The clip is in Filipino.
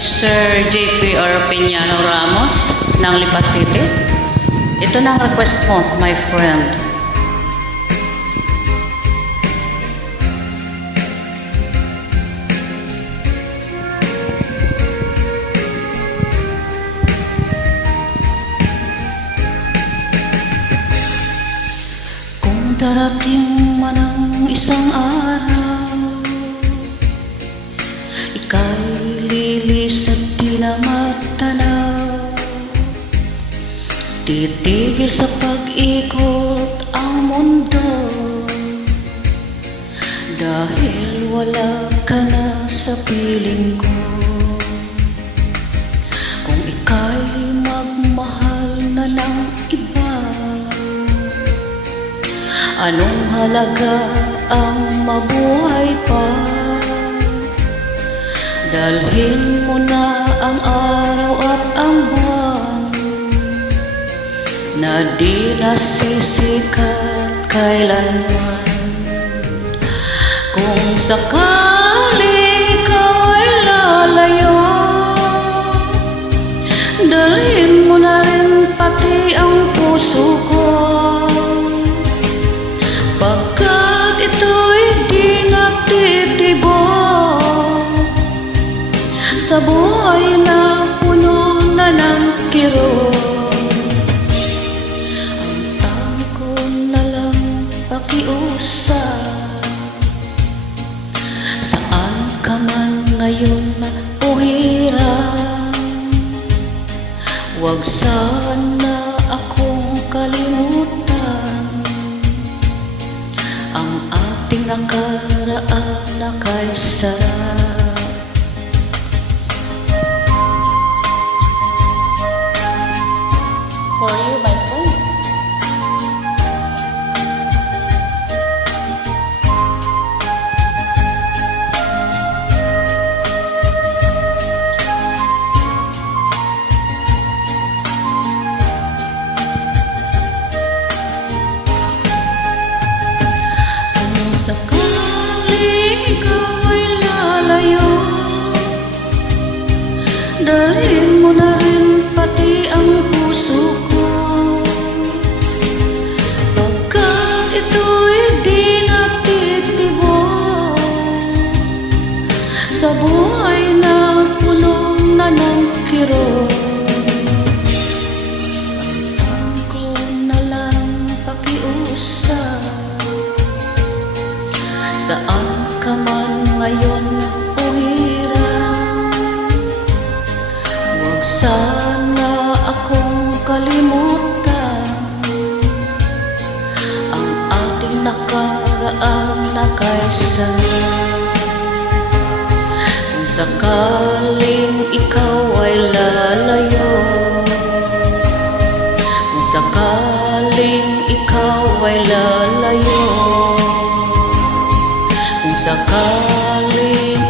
Mr. JPR Piñano Ramos ng Lipa City. Ito na ang request mo, my friend. Kung darating man ang isang araw, ika'y lilis at di na matanaw. Titigil sa pag-ikot ang mundo, dahil wala ka na sa piling ko. Kung ika'y magmahal na ng iba, anong halaga ang mabuhay pa? Dalhin mo na ang araw at ang buwan na di nasisikat kailanman. Kung sakali ikaw ay lalayo, dalhin mo na rin pati ang puso ko, pagkat ito'y di nagtitibok sa buhay na puno na ng kirot. Ang tawag ko na lang pakiusap, saan ka man ngayon o hirap, huwag sana akong kalimutan ang ating nakaraan na kaysarap. For you, my friend. Kung sakali ikaw ay lalayo, dalhin mo na rin pati ang puso ko, pagkat ito'y di nagtitibok sa buhay na puno na ng kirot. Ang ko na lang pakiusap, saan ka man ngayon o hirap, huwag sana akong kalimutan ang ating nakaraan na kaysarap. Kung sakaling ikaw ay lalayo, kung sakaling ikaw ay lalayo, kung sakaling